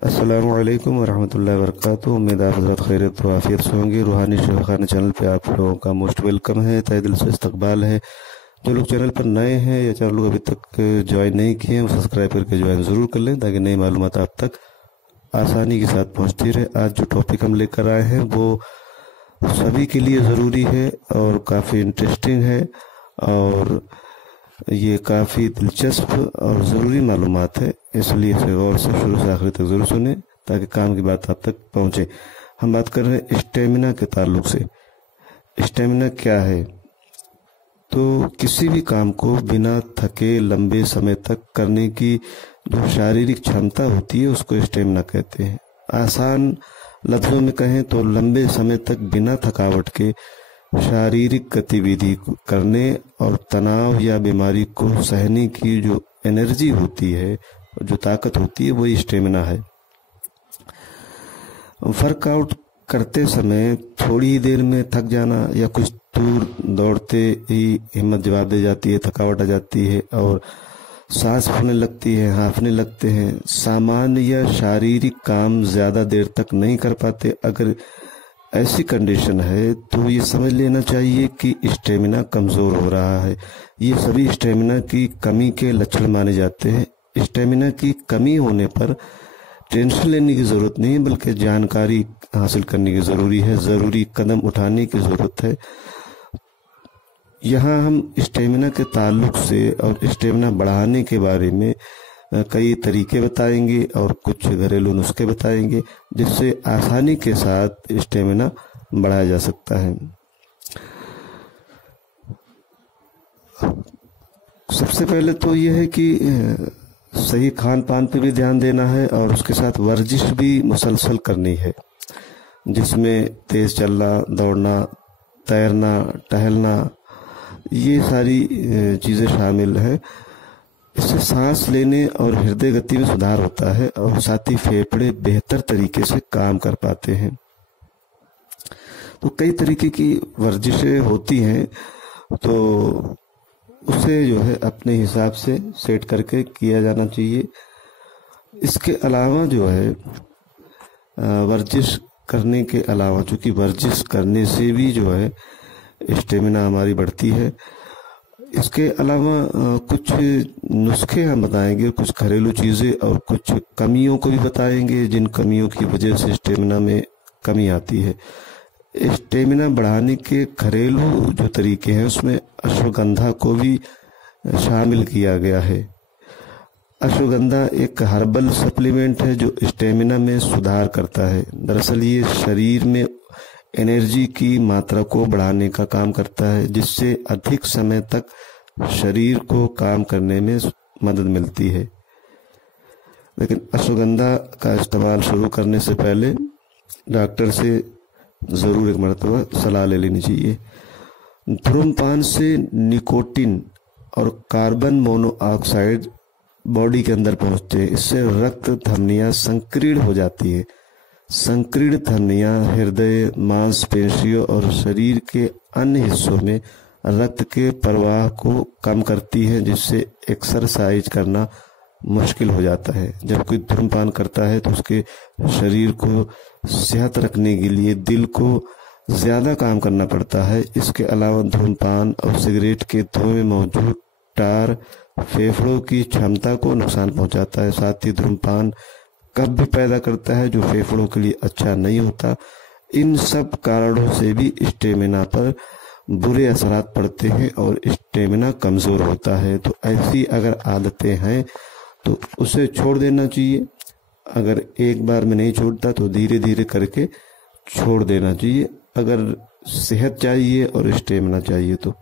अस्सलामुअलैकुम वरहमतुल्लाहि वबरकातुहू। उम्मीद है हज़रत खैरियत व आफियत से होंगे। रूहानी शेखाना चैनल पे आप लोगों का मोस्ट वेलकम है, तहे दिल से इस्तकबाल है। जो लोग चैनल पर नए हैं या चैनल को अभी तक ज्वाइन नहीं किए हैं वो सब्सक्राइब करके ज्वाइन ज़रूर कर लें ताकि नई मालूमात आप तक आसानी के साथ पहुँचती रहे। आज जो टॉपिक हम लेकर आए हैं वो सभी के लिए ज़रूरी है और काफ़ी इंटरेस्टिंग है और ये काफ़ी दिलचस्प और ज़रूरी मालूमात है, इसलिए इसे गौर से शुरू से आखिर तक ज़रूर सुने ताकि काम की बात आप तक पहुँचे। हम बात कर रहे हैं स्टेमिना के ताल्लुक से। स्टेमिना क्या है? तो किसी भी काम को बिना थके लंबे समय तक करने की जो शारीरिक क्षमता होती है उसको स्टेमिना कहते हैं। आसान लफ्ज़ों में कहें तो लंबे समय तक बिना थकावट के शारीरिक गतिविधि करने और तनाव या बीमारी को सहने की जो एनर्जी होती है, जो ताकत होती है, वही स्टेमिना है। वर्कआउट करते समय थोड़ी ही देर में थक जाना या कुछ दूर दौड़ते ही हिम्मत जवाब दे जाती है, थकावट आ जाती है और सांस फूलने लगती है, हांफने लगते हैं। सामान्य या शारीरिक काम ज़्यादा देर तक नहीं कर पाते। अगर ऐसी कंडीशन है तो ये समझ लेना चाहिए कि स्टेमिना कमज़ोर हो रहा है। ये सभी स्टेमिना की कमी के लक्षण माने जाते हैं। स्टेमिना की कमी होने पर टेंशन लेने की ज़रूरत नहीं बल्कि जानकारी हासिल करने की ज़रूरी है, ज़रूरी कदम उठाने की ज़रूरत है। यहाँ हम स्टेमिना के ताल्लुक से और स्टेमिना बढ़ाने के बारे में कई तरीके बताएंगे और कुछ घरेलू नुस्खे बताएंगे जिससे आसानी के साथ स्टेमिना बढ़ाया जा सकता है। सबसे पहले तो यह है कि सही खान पान पे भी ध्यान देना है और उसके साथ वर्जिश भी मुसलसल करनी है, जिसमें तेज चलना, दौड़ना, तैरना, टहलना, ये सारी चीज़ें शामिल हैं। इससे सांस लेने और हृदय गति में सुधार होता है और साथ ही फेफड़े बेहतर तरीके से काम कर पाते हैं। तो कई तरीके की वर्जिशें होती हैं, तो उसे जो है अपने हिसाब से सेट करके किया जाना चाहिए। इसके अलावा जो है वर्जिश करने के अलावा, चूँकि वर्जिश करने से भी जो है स्टेमिना हमारी बढ़ती है, इसके अलावा कुछ नुस्खे हम बताएंगे, कुछ घरेलू चीज़ें और कुछ कमियों को भी बताएंगे जिन कमियों की वजह से स्टेमिना में कमी आती है। स्टेमिना बढ़ाने के घरेलू जो तरीके हैं उसमें अश्वगंधा को भी शामिल किया गया है। अश्वगंधा एक हर्बल सप्लीमेंट है जो स्टेमिना में सुधार करता है। दरअसल ये शरीर में एनर्जी की मात्रा को बढ़ाने का काम करता है, जिससे अधिक समय तक शरीर को काम करने में मदद मिलती है। लेकिन अश्वगंधा का इस्तेमाल शुरू करने से पहले डॉक्टर से ज़रूर एक मरतबा सलाह ले लेनी चाहिए। धूम्रपान से निकोटिन और कार्बन मोनोऑक्साइड बॉडी के अंदर पहुंचते हैं। इससे रक्त धमनियां संकीर्ण हो जाती है। संकीर्ण धमनियां हृदय, मांसपेशियों और शरीर के अन्य हिस्सों में रक्त के प्रवाह को कम करती है, जिससे एक्सरसाइज करना मुश्किल हो जाता है। जब कोई धूम्रपान करता है तो उसके शरीर को सेहत रखने के लिए दिल को ज़्यादा काम करना पड़ता है। इसके अलावा धूम्रपान और सिगरेट के धुएं में मौजूद टार फेफड़ों की क्षमता को नुकसान पहुंचाता है। साथ ही धूम्रपान कफ भी पैदा करता है जो फेफड़ों के लिए अच्छा नहीं होता। इन सब कारणों से भी स्टेमिना पर बुरे असरात पड़ते हैं और स्टेमिना कमज़ोर होता है। तो ऐसी अगर आदतें हैं तो उसे छोड़ देना चाहिए। अगर एक बार में नहीं छोड़ता तो धीरे धीरे करके छोड़ देना चाहिए, अगर सेहत चाहिए और स्टेमिना चाहिए तो।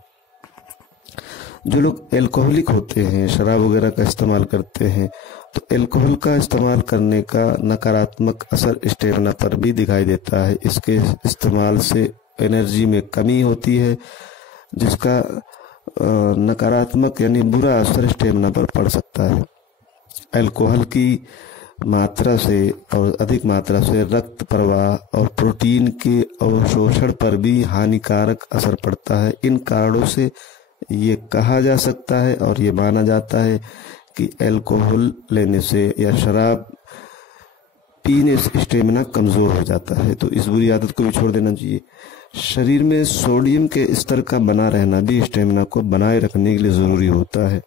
जो लोग एल्कोहलिक होते हैं, शराब वगैरह का इस्तेमाल करते हैं, तो एल्कोहल का इस्तेमाल करने का नकारात्मक असर स्टेमिना पर भी दिखाई देता है। इसके इस्तेमाल से एनर्जी में कमी होती है, जिसका नकारात्मक यानी बुरा असर स्टेमिना पर पड़ सकता है। अल्कोहल की मात्रा से और अधिक मात्रा से रक्त प्रवाह और प्रोटीन के अवशोषण पर भी हानिकारक असर पड़ता है। इन कारणों से ये कहा जा सकता है और ये माना जाता है कि अल्कोहल लेने से या शराब पीने से स्टेमिना कमजोर हो जाता है, तो इस बुरी आदत को भी छोड़ देना चाहिए। शरीर में सोडियम के स्तर का बना रहना भी स्टेमिना को बनाए रखने के लिए जरूरी होता है।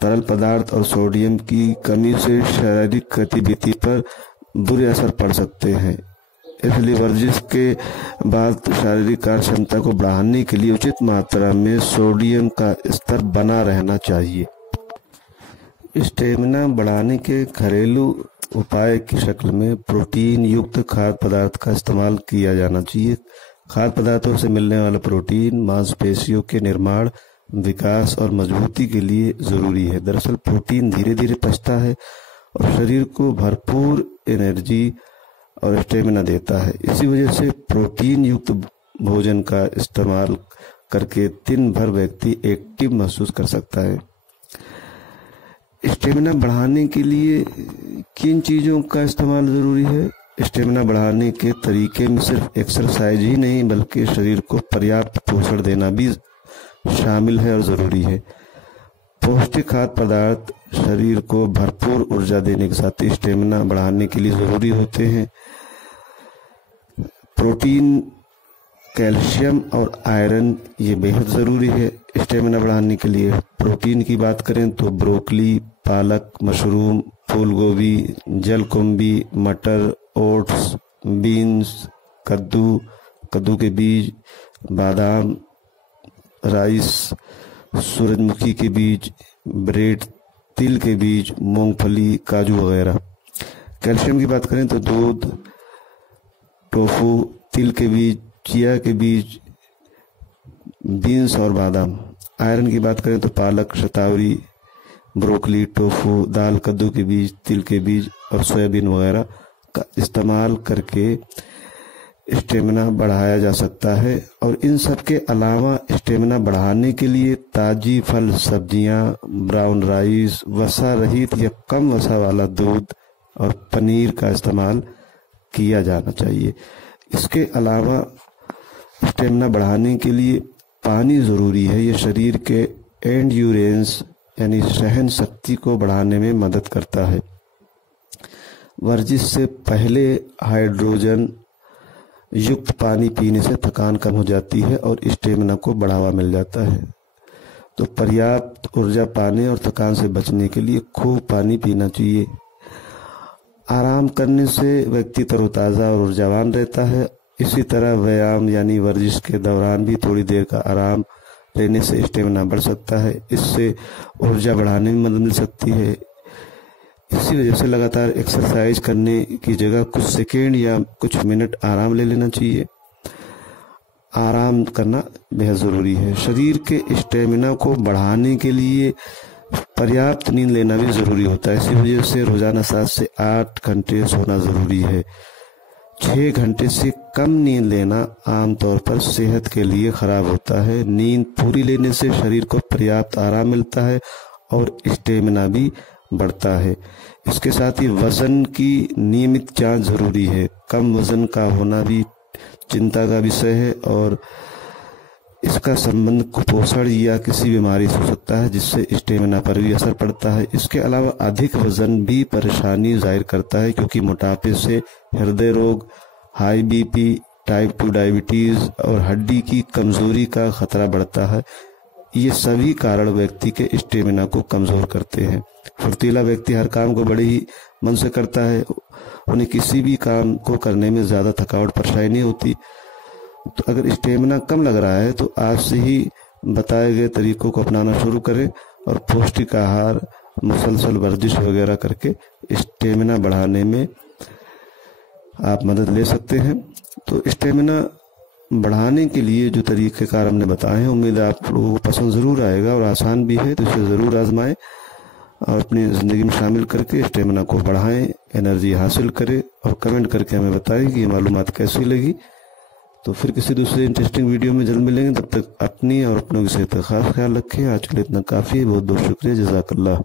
तरल पदार्थ और सोडियम की कमी से शारीरिक गतिविधि पर बुरे असर पड़ सकते हैं, इसलिए वर्जिश के बाद शारीरिक कार्य क्षमता को बढ़ाने के लिए उचित मात्रा में सोडियम का स्तर बना रहना चाहिए। स्टेमिना बढ़ाने के घरेलू उपाय की शक्ल में प्रोटीन युक्त खाद्य पदार्थ का इस्तेमाल किया जाना चाहिए। खाद्य पदार्थों से मिलने वाला प्रोटीन मांसपेशियों के निर्माण, विकास और मजबूती के लिए जरूरी है। दरअसल प्रोटीन धीरे धीरे पचता है और शरीर को भरपूर एनर्जी और स्टेमिना देता है। इसी वजह से प्रोटीन युक्त भोजन का इस्तेमाल करके दिन भर व्यक्ति एक्टिव महसूस कर सकता है। स्टेमिना बढ़ाने के लिए किन चीज़ों का इस्तेमाल ज़रूरी है? स्टेमिना बढ़ाने के तरीके में सिर्फ एक्सरसाइज ही नहीं बल्कि शरीर को पर्याप्त पोषण देना भी शामिल है और ज़रूरी है। पौष्टिक खाद्य पदार्थ शरीर को भरपूर ऊर्जा देने के साथ ही स्टेमिना बढ़ाने के लिए ज़रूरी होते हैं। प्रोटीन, कैल्शियम और आयरन ये बेहद ज़रूरी है स्टेमिना बढ़ाने के लिए। प्रोटीन की बात करें तो ब्रोकली, पालक, मशरूम, फूल गोभी, जलकुंभी, मटर, ओट्स, बीन्स, कद्दू के बीज, बादाम, राइस, सूरजमुखी के बीज, ब्रेड, तिल के बीज, मूंगफली, काजू वगैरह। कैल्शियम की बात करें तो दूध, टोफू, तिल के बीज, चिया के बीज, बीन्स और बादाम। आयरन की बात करें तो पालक, शतावरी, ब्रोकली, टोफू, दाल, कद्दू के बीज, तिल के बीज और सोयाबीन वगैरह का इस्तेमाल करके स्टेमिना बढ़ाया जा सकता है। और इन सब के अलावा स्टेमिना बढ़ाने के लिए ताजी फल, सब्जियां, ब्राउन राइस, वसा रहित या कम वसा वाला दूध और पनीर का इस्तेमाल किया जाना चाहिए। इसके अलावा स्टेमिना बढ़ाने के लिए पानी ज़रूरी है। ये शरीर के एंड्योरेंस यानी सहन शक्ति को बढ़ाने में मदद करता है। वर्जिश से पहले हाइड्रोजन युक्त पानी पीने से थकान कम हो जाती है और स्टेमिना को बढ़ावा मिल जाता है। तो पर्याप्त ऊर्जा पाने और थकान से बचने के लिए खूब पानी पीना चाहिए। आराम करने से व्यक्ति तरोताज़ा और ऊर्जावान रहता है। इसी तरह व्यायाम यानी वर्जिश के दौरान भी थोड़ी देर का आराम लेने से स्टेमिना बढ़ सकता है। इससे ऊर्जा बढ़ाने में मदद मिल सकती है। इसी वजह से लगातार एक्सरसाइज करने की जगह कुछ सेकेंड या कुछ मिनट आराम ले लेना चाहिए। आराम करना बेहद ज़रूरी है। शरीर के स्टेमिना को बढ़ाने के लिए पर्याप्त नींद लेना भी ज़रूरी होता है। इसी वजह से रोज़ाना 7 से 8 घंटे सोना ज़रूरी है। 6 घंटे से कम नींद लेना आमतौर पर सेहत के लिए खराब होता है। नींद पूरी लेने से शरीर को पर्याप्त आराम मिलता है और स्टेमिना भी बढ़ता है। इसके साथ ही वजन की नियमित जांच जरूरी है। कम वजन का होना भी चिंता का विषय है और इसका संबंध कुपोषण या किसी बीमारी से हो सकता है जिससे स्टेमिना पर भी असर पड़ता है। इसके अलावा अधिक वजन भी परेशानी जाहिर करता है क्योंकि मोटापे से हृदय रोग, हाई बीपी, टाइप 2 डायबिटीज और हड्डी की कमजोरी का खतरा बढ़ता है। ये सभी कारण व्यक्ति के स्टेमिना को कमजोर करते हैं। फुर्तीला व्यक्ति हर काम को बड़े ही मन से करता है। उन्हें किसी भी काम को करने में ज्यादा थकावट, परेशानी नहीं होती। तो अगर स्टेमिना कम लग रहा है तो आज से ही बताए गए तरीकों को अपनाना शुरू करें और पौष्टिक आहार, मुसलसल वर्जिश वगैरह करके स्टेमिना बढ़ाने में आप मदद ले सकते हैं। तो स्टेमिना बढ़ाने के लिए जो तरीक़ेकार हमने बताए हैं, उम्मीद है आप लोगों को पसंद ज़रूर आएगा और आसान भी है। तो इसे ज़रूर आजमाएं और अपनी ज़िंदगी में शामिल करके स्टेमिना को बढ़ाएं, एनर्जी हासिल करें और कमेंट करके हमें बताएं कि ये मालूमात कैसी लगी। तो फिर किसी दूसरे इंटरेस्टिंग वीडियो में जल्द मिलेंगे। तब तक अपनी और अपनों की सेहत का खास ख्याल रखें। आज के लिए इतना काफ़ी है। बहुत बहुत शुक्रिया। जज़ाकल्लाह।